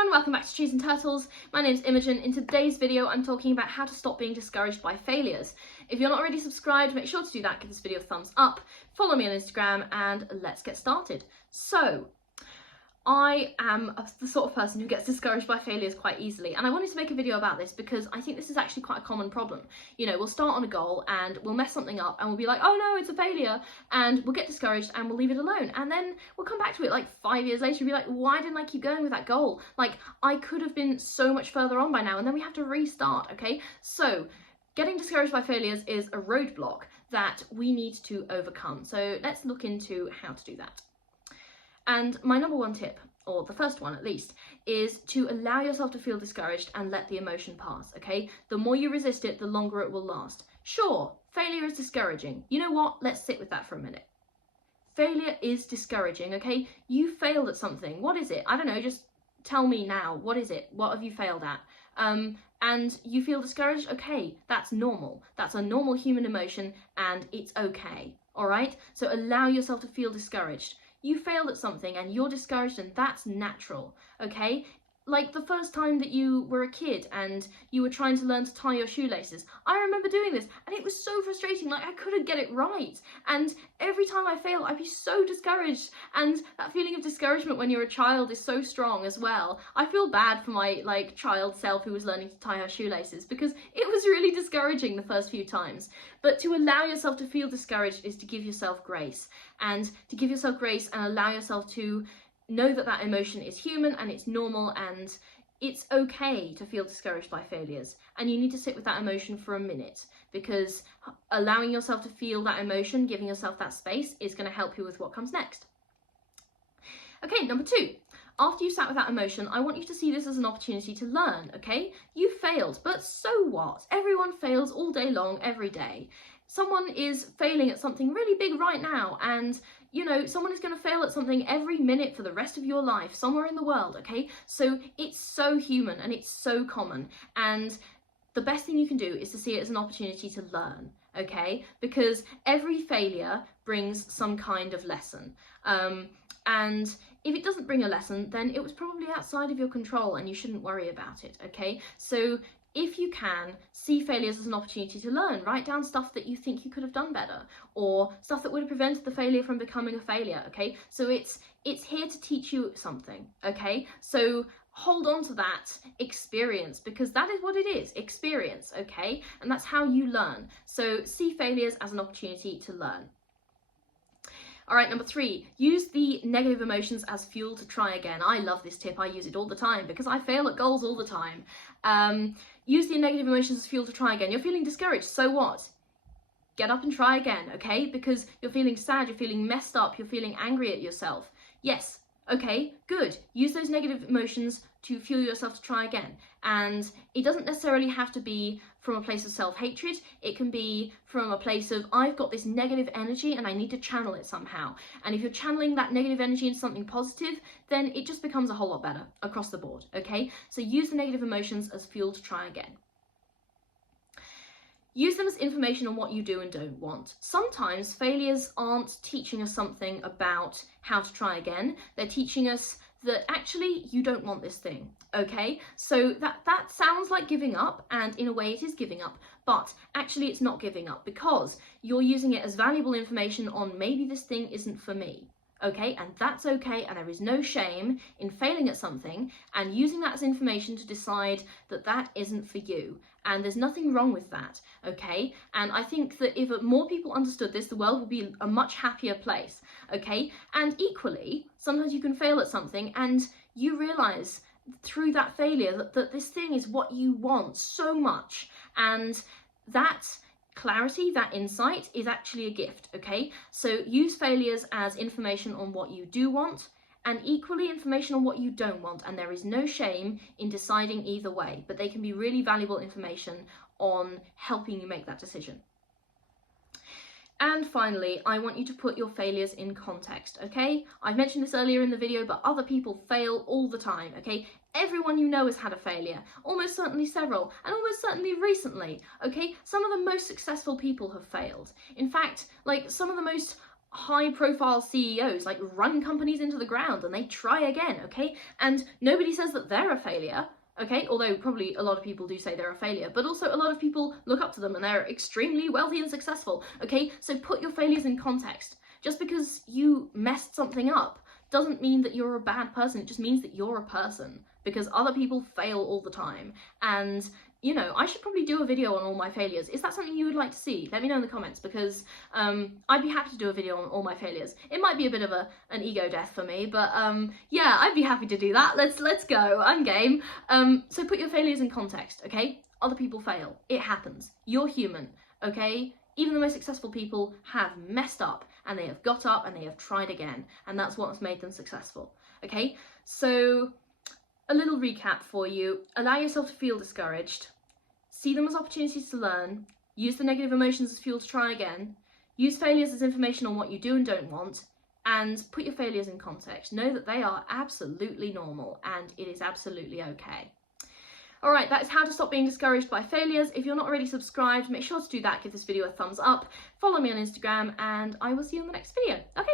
everyone, welcome back to Trees and Turtles. My name's Imogen. In today's video I'm talking about how to stop being discouraged by failures. If you're not already subscribed, make sure to do that, give this video a thumbs up, follow me on Instagram, and let's get started. So, I am the sort of person who gets discouraged by failures quite easily, and I wanted to make a video about this because I think this is actually quite a common problem. You know, we'll start on a goal and we'll mess something up and we'll be like, oh no, it's a failure, and we'll get discouraged and we'll leave it alone, and then we'll come back to it like 5 years later and be like, why didn't I keep going with that goal? Like, I could have been so much further on by now, and then we have to restart, okay? So, getting discouraged by failures is a roadblock that we need to overcome. So let's look into how to do that. And my number one tip, or the first one at least, is to allow yourself to feel discouraged and let the emotion pass, okay? The more you resist it, the longer it will last. Sure, failure is discouraging. You know what? Let's sit with that for a minute. Failure is discouraging, okay? You failed at something. What is it? I don't know, just tell me now. What is it? What have you failed at? And you feel discouraged? Okay, that's normal. That's a normal human emotion and it's okay, all right? So allow yourself to feel discouraged. You failed at something and you're discouraged, and that's natural, okay? Like the first time that you were a kid and you were trying to learn to tie your shoelaces. I remember doing this and it was so frustrating, like I couldn't get it right. And every time I fail, I'd be so discouraged. And that feeling of discouragement when you're a child is so strong as well. I feel bad for my child self who was learning to tie her shoelaces because it was really discouraging the first few times. But to allow yourself to feel discouraged is to give yourself grace. And to give yourself grace and allow yourself to know that that emotion is human and it's normal, and it's okay to feel discouraged by failures. And you need to sit with that emotion for a minute, because allowing yourself to feel that emotion, giving yourself that space, is going to help you with what comes next. Okay, number two. After you sat with that emotion, I want you to see this as an opportunity to learn, okay? You failed, but so what? Everyone fails all day long, every day. Someone is failing at something really big right now, and you know, someone is going to fail at something every minute for the rest of your life, somewhere in the world, okay? So it's so human and it's so common, and the best thing you can do is to see it as an opportunity to learn, okay? Because every failure brings some kind of lesson, and if it doesn't bring a lesson, then it was probably outside of your control and you shouldn't worry about it, okay? So if you can, see failures as an opportunity to learn. Write down stuff that you think you could have done better, or stuff that would have prevented the failure from becoming a failure, okay? So it's here to teach you something, okay? So hold on to that experience, because that is what it is, experience, okay? And that's how you learn. So see failures as an opportunity to learn. All right, number three, use the negative emotions as fuel to try again. I love this tip. I use it all the time because I fail at goals all the time. Use the negative emotions as fuel to try again. You're feeling discouraged, so what? Get up and try again, okay? Because you're feeling sad, you're feeling messed up, you're feeling angry at yourself. Yes, okay, good. Use those negative emotions to fuel yourself to try again. And it doesn't necessarily have to be from a place of self-hatred. It can be from a place of, I've got this negative energy and I need to channel it somehow. And if you're channeling that negative energy into something positive, then it just becomes a whole lot better across the board, okay? So use the negative emotions as fuel to try again. Use them as information on what you do and don't want. Sometimes failures aren't teaching us something about how to try again. They're teaching us that actually you don't want this thing, okay? So that sounds like giving up, and in a way it is giving up, but actually it's not giving up, because you're using it as valuable information on maybe this thing isn't for me, okay? And that's okay, and there is no shame in failing at something and using that as information to decide that that isn't for you. And there's nothing wrong with that, okay? And I think that if more people understood this, the world would be a much happier place, okay? And equally, sometimes you can fail at something and you realise through that failure that this thing is what you want so much. And that clarity, that insight is actually a gift, okay? So use failures as information on what you do want, and equally information on what you don't want, and there is no shame in deciding either way, but they can be really valuable information on helping you make that decision. And finally, I want you to put your failures in context, okay? I've mentioned this earlier in the video, but other people fail all the time, okay? Everyone you know has had a failure, almost certainly several, and almost certainly recently, okay? Some of the most successful people have failed. In fact, some of the most high profile CEOs like run companies into the ground and they try again, okay? And nobody says that they're a failure, okay? Although probably a lot of people do say they're a failure, but also a lot of people look up to them and they're extremely wealthy and successful, okay? So put your failures in context. Just because you messed something up doesn't mean that you're a bad person. It just means that you're a person, because other people fail all the time. And you know, I should probably do a video on all my failures. Is that something you would like to see? Let me know in the comments, because I'd be happy to do a video on all my failures. It might be a bit of an ego death for me, but yeah, I'd be happy to do that. Let's go. I'm game. So put your failures in context, okay? Other people fail. It happens. You're human, okay? Even the most successful people have messed up, and they have got up and they have tried again, and that's what's made them successful, okay? So a little recap for you. Allow yourself to feel discouraged. See them as opportunities to learn. Use the negative emotions as fuel to try again. Use failures as information on what you do and don't want. And put your failures in context. Know that they are absolutely normal and it is absolutely okay. Alright, that is how to stop being discouraged by failures. If you're not already subscribed, make sure to do that. Give this video a thumbs up. Follow me on Instagram and I will see you in the next video. Okay.